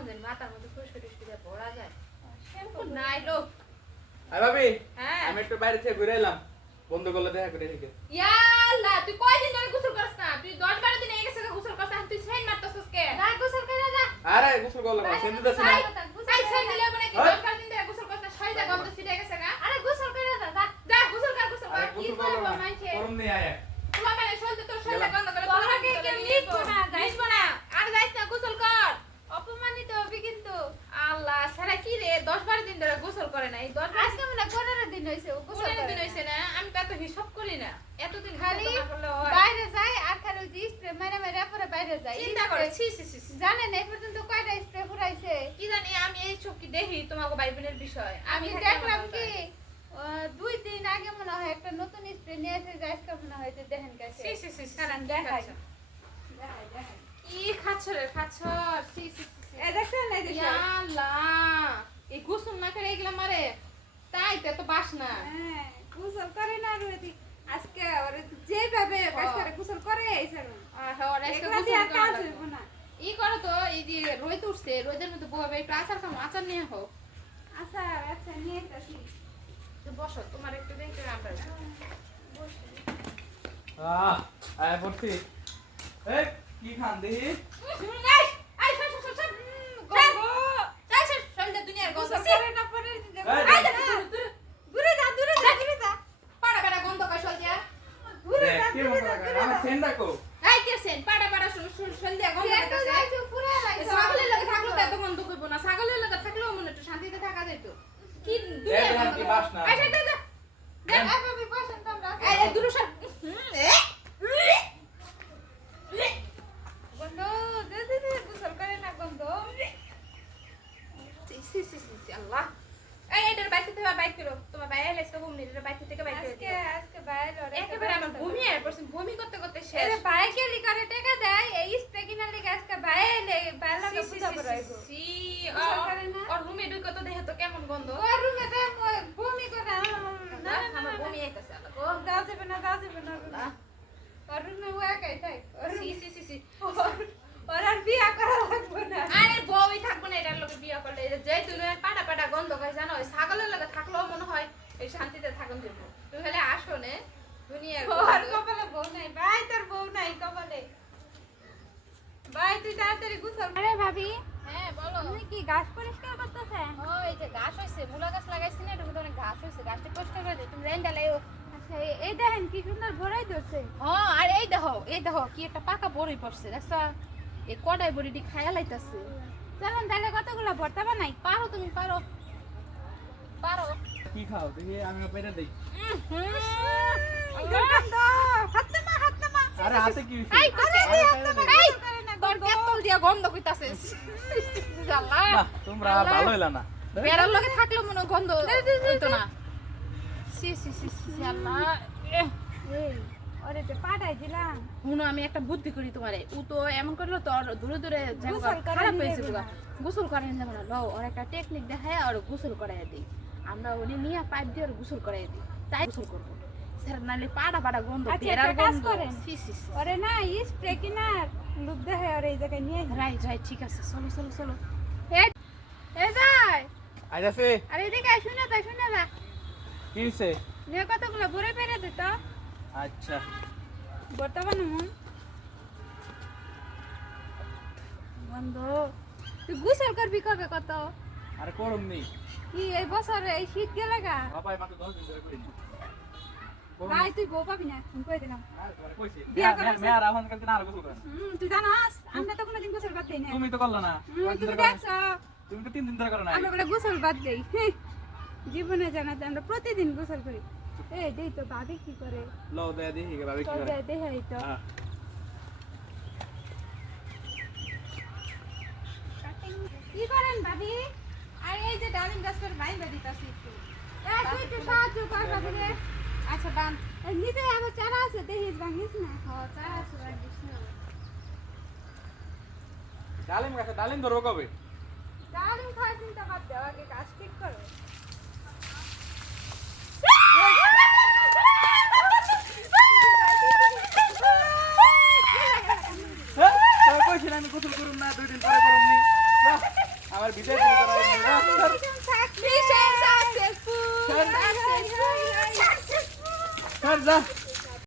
জানি মাথার মধ্যে ফুসকে টুসকে পড়া যায়। শ্যাম্পু নাই লোক। আরে ভাবি হ্যাঁ। আমি একটু বাইরে থেকে ঘুরে এলাম। বন্ধু করলে দেখা করে থেকে ইয়াল্লা তুই কয়দিন ধরে গোসল করছ না? তুই দশ বারো দিন এগেছে গোসল করছ তুই সেন মারতেছিস কে যা গোসল করে যা। আরে গোসল দাস না তাই গোসল তাই করে সেন দিলে মানে কি ওই। দশ বারো দিন ধরে গোসল করছ না সই যা গন্ধ ছিটে গেছে গা আরে গোসল করে যা। যা গোসল কর গোসল কর। কি করব করলাম মাইছে করুন নি আয়া তোমার মানে সলতে তোর সই যা গন্ধ করে তোরা তোরা কে কে কেউ কেমনি নিবো না, যাইস যাইস না আর যাইস না গোসল কর অপমানিত হবি কিন্তু আল্লাহ সারা কি রে দশ বারো দিন ধরে গোসল করে না এই দশ আজকে মনে হয় পনেরো দিন হয়েছে ও গোসল পনেরো দিন না। হয়েছে না আমি তো এত হিসাব করি না। এতদিন খালি না। বাইরে যায় আর খালি ওই যে স্প্রে মেরে মেরে পরে বাইরে যায় চিন্তা করে ছি ছি ছি। জানেন এই পর্যন্ত কয়টা স্প্রে ফুরাইছে? কি জানি আমি এই সব কি দেখি তোমাকে ভাই বোনের বিষয়? আমি দেখলাম কি দুই দিন আগে মনে হয় একটা নতুন স্প্রে নিয়ে এসে যে আজকে মনে হয় দেখেন কাছে। ছি ছি ছি কারণ দেখাই? দেখাই কি খাচ্ছ রে ছি ছি ছি, ছি। এই দেখছেন এই যে সব। ইয়াল্লাহ, এই গোসল না করে এগুলা মারে তাই তো এত বাস না হ্যাঁ গোসল করে না আর ওই আজকে ওরে যেভাবে কাজ করে গোসল করে হ্যাঁ, এগুলা গোসল করা। হইব না ই করো তো এই যে রোদ উঠছে রোদের মধ্যে বহাবে একটু আচার খাব আচার নিয়ে হোক আচ্ছা আচ্ছা নিয়ে আসি। বসো তোমার একটু দেখতে আমরা আহ আয় পড়ছি। এই কি খান দেখি গোসল করে না পরে যে- এই, এই যে, দূরে যা দূরে যা দূরে যা দূরে দেখ, যা কি দূরে মতো যা লাগে দূরে আমার যা সেন্ট রাখো এত যাইছো পুরো লাগছে ছাগলের লগে থাকলে তো এত গন্ধ করব না ছাগলের লগে থাকলেও মনে একটু শান্তিতে থাকা যেত কি এই দুনিয়া দেখেন গন্ধ কি করে। বাসনা। এই, এই, এই, এই, দেখ এভাবে বসেন তোমরা এই, এই, দূরে সর। হুম, এ। গন্ধ দে দে দে গোসল করে না গন্ধ সি, সি, সি, সি, সি, আল্লাহ। এই, এটার বাইক থেকে বাইক করো তোমার বাইরে এলে আজকে ঘুম নেই এটার বাইক থেকে বাইক করে আজকে দিও। আজকে বাইরে ওরে একেবারে আমার বমি আর পড়ছে বমি করতে করতে শেষ এরে বাইকে লিকারে টাকা দেয় এই স্প্রে কিনার লিগে আজকে লাগে সি, রুমে ঢুকে তো দেখে তো কেমন গন্ধ? ওর রুমে দে বমি করে না না না আমার বমি আইতাছে আল্লাহ গো। যাবে না যাওয়া যাবে না আল্লাহ। রুমে ও একাই থাক সি, সি, সি, সি। ওর- ওর আর বিয়া করা লাগবে না। আরে বউই থাকব না এটার লোকে বিয়ে করলে। যেই তুমি পাটা পাটা গন্ধ করে জানো? ওই ছাগলের লগে থাকলেও মনে হয় এই শান্তিতে থাকুন তুমি তুমি খালি আসো নে দুনিয়ার। কপালে বউ নাই ভাই তোর বউ নাই কপালে। ভাই তুই তাড়াতাড়ি গুছল আরে ভাবি হ্যাঁ বলো তুমি কি গাছ পরিষ্কার করতেছেন ও এই যে ঘাস হয়েছে মূলা গাছ লাগাইছি না মধ্যে অনেক ঘাস হয়েছে গাছটা পরিষ্কার করে দিই তুমি রেন্ডা লাইও আচ্ছা এই- দেখেন কি সুন্দর ভরাই ধরছে হ্যাঁ আর এই দেখো এই দেখো কি একটা পাকা বড়ি পড়ছে দেখছ এই কডাই বড়িটি খায়া লাইতাছে চলেন তাহলে কতগুলো ভর্তা বানাই পারো তুমি পারো পারো কি খাও দেখি আমি পেটে দেই হাত হাত আরে হাতে কি হইছে? এই, আরে পেটে দেই। এই, তোর কেতল দিয়া গন্ধ কইতাছে। তোমরা ভালো হইলা না। বেড়ার লগে থাকলে মনে গন্ধ হইতো না। সি সি সি সি আমি একটা বুদ্ধি করি তোমারে। ও তো এমন করল তো দূরে দূরে গোসল খারাপ হয়েছে করেন যাব না। লও ওর একটা টেকনিক দেখায় আর গোসল করাই দিই। আমরা উনি নিয়ে পাইপ দিয়ে ওর গোসল করাই দিই। তাই গোসল করব। স্যার নালে পাড়া পাড়া গন্ধ আচ্ছা, কাজ গন্ধ। ওরে না স্প্রে লুক দেখে ওরে এই জায়গায় নিয়ে যাই রাইট রাইট ঠিক আছে চলো চলো চলো। এই এই যাই আরে এদিকে আয়, শুনে যা শুনে যা। কি হইছে? নিয়ে কতগুলো ভরে পেরে দিত আচ্ছা। ভর্তা বানামু বন্ধ তুই গুসল করবি কবে কত? আরে করুম নি কি এই বছর এই শীত গেলে গা? বাবা মাত্র 10 দিন ধরে কইনি ভাই তুই বউ পাবি না? দিলাম। আরে তোমারে কইছি। বিয়া করার মেয়া রাহন কালকে না আর গোসল করেন। হুম, তুই জানাস আমরা তো কোনোদিন গোসল বাদ দেই না। তুমি তো করলা না। তুমি দেখছ। তুমি তো তিন দিন ধরে করো না আমরা করে গোসল বাদ দেই। জীবনে জানাতে আমরা প্রতিদিন গোসল করি। এই দেই তো ভাবি কি করে? লও দেখি ভাবি কি করে? তো। হ্যাঁ। কি করেন ভাবি আর এই যে ডালিম গাছটার বাইন্দা দিতাছি একটু। সাহায্য কর ভাবি রে। আচ্ছা বান নিচে আবার চারা আছে দেখিস না হ্যাঁ চারা আছে না ডালিম গাছে ডালিম ধরবো কবে ডালিম খাওয়ার চিন্তা বাদ দাও আগে গাছ ঠিক করো আমি গোসল করুন না দুই দিন পরে করুম আমার বিজয় ধর, যা